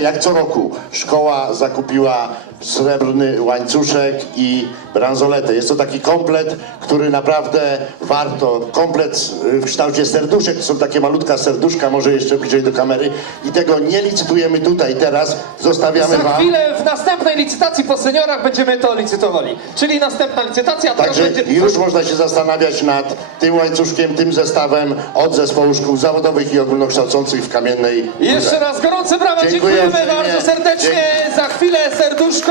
Jak co roku szkoła zakupiła srebrny łańcuszek i bransoletę. Jest to taki komplet, który naprawdę warto. Komplet y, w kształcie serduszek, to są takie malutka serduszka, może jeszcze bliżej do kamery. I tego nie licytujemy tutaj teraz, zostawiamy Za wam. chwilę w następnej licytacji po seniorach będziemy to licytowali. Czyli następna licytacja, teraz Także będzie... już można się zastanawiać nad tym łańcuszkiem, tym zestawem od zespołu szkół zawodowych i ogólnokształcących w Kamiennej Górze. Jeszcze raz gorące brawa, Dziękuję dziękujemy uprzejmie. bardzo serdecznie. Za chwilę serduszko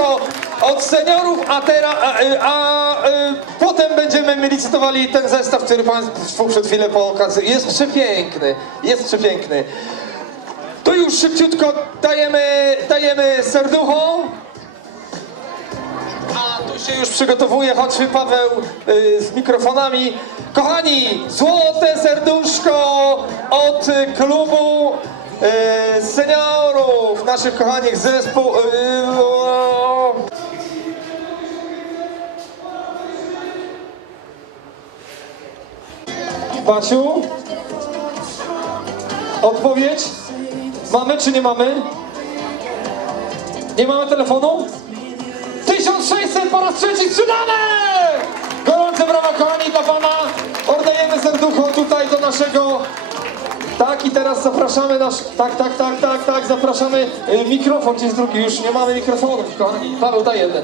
od seniorów, a teraz, a, a, e, potem będziemy licytowali ten zestaw, który Państwu przed chwilą pokazał. Jest przepiękny, jest przepiękny. To już szybciutko dajemy, dajemy serducho. A tu się już przygotowuje, choćby Paweł y, z mikrofonami. Kochani, złote serduszko od y, klubu y, seniorów, naszych kochanych zespół. Y, Basiu? Odpowiedź? Mamy czy nie mamy? Nie mamy telefonu? 1600 po raz trzeci sprzedane! Gorące brawa kochani dla pana. Oddajemy serducho tutaj do naszego... Tak i teraz zapraszamy nasz... Tak, tak, tak, tak, tak, zapraszamy. Y, Mikrofon, gdzie jest drugi? Już nie mamy mikrofonów, kochani. Paweł, daj jeden.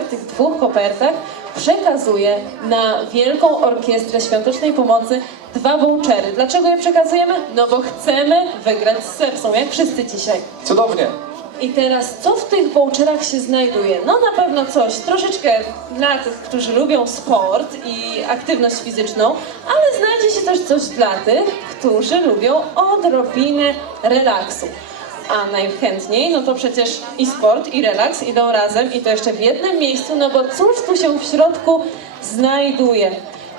w tych dwóch kopertach przekazuje na Wielką Orkiestrę Świątecznej Pomocy dwa vouchery. Dlaczego je przekazujemy? No bo chcemy wygrać z Sepsą, jak wszyscy dzisiaj. Cudownie. I teraz, co w tych voucherach się znajduje? No na pewno coś troszeczkę dla tych, którzy lubią sport i aktywność fizyczną, ale znajdzie się też coś dla tych, którzy lubią odrobinę relaksu. A najchętniej, no to przecież i sport, i relaks idą razem i to jeszcze w jednym miejscu, no bo cóż tu się w środku znajduje?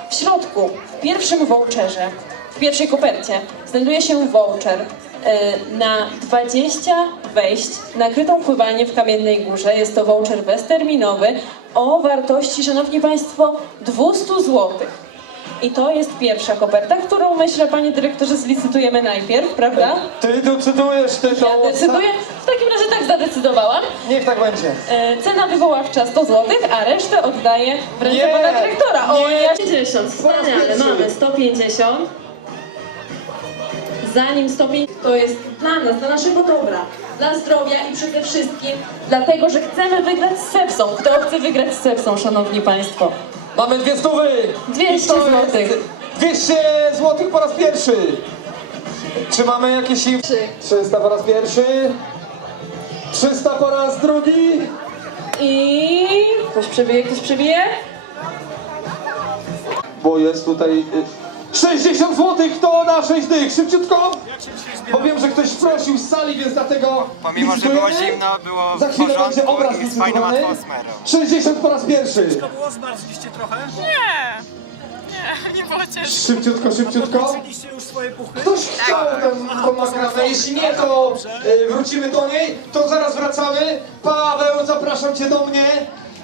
W środku, w pierwszym voucherze, w pierwszej kopercie znajduje się voucher e, na 20 wejść na krytą pływanie w Kamiennej Górze. Jest to voucher bezterminowy o wartości, szanowni państwo, 200 zł. I to jest pierwsza koperta, którą myślę, panie dyrektorze, zlicytujemy najpierw, prawda? Ty decydujesz, ty to... Ja decyduję. W takim razie tak zadecydowałam. Niech tak będzie. E, cena wywoławcza 100 zł, a resztę oddaję w ręce Nie, pana dyrektora. O, nie. ja 50. Wspaniale, pierwszy. mamy 150. Zanim 150, to jest dla nas, dla naszego dobra, dla zdrowia i przede wszystkim dlatego, że chcemy wygrać z Sepsą. Kto chce wygrać z Sepsą, szanowni państwo? Mamy dwie stówy. 200 I to jest złotych. 200 złotych po raz pierwszy. Czy mamy jakieś... i- Trzy. 300 po raz pierwszy. 300 po raz drugi. I... Ktoś przebije, ktoś przebije? Bo jest tutaj... y, 60 złotych to na 6 dych. Szybciutko. Bo wiem, że ktoś prosił z sali, więc dlatego Pomimo, że było licytujemy. zimno, było w Za chwilę będzie porządku obraz i z fajną atmosferą. 60 po raz pierwszy. było zmarzliście trochę? Nie, nie, nie było ciężko. Szybciutko, szybciutko. Mieliście już swoje puchy? Ktoś chciał tę tą makramę, jeśli nie, to e, wrócimy do niej, to zaraz wracamy. Paweł, zapraszam cię do mnie.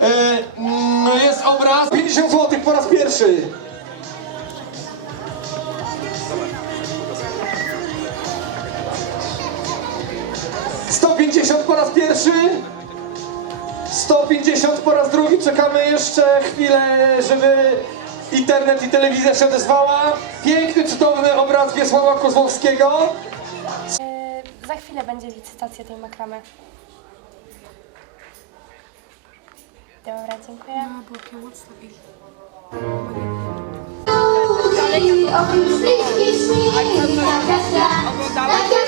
E, mm, jest obraz. 50 zł po raz pierwszy. Sto pięćdziesiąt po raz pierwszy. 150 po raz drugi. Czekamy jeszcze chwilę, żeby internet i telewizja się odezwała. Piękny, cudowny obraz Wiesława Kozłowskiego. Yy, Za chwilę będzie licytacja tej makramy. Dobra, dziękuję. Oprócz wszystkich śmieje, taka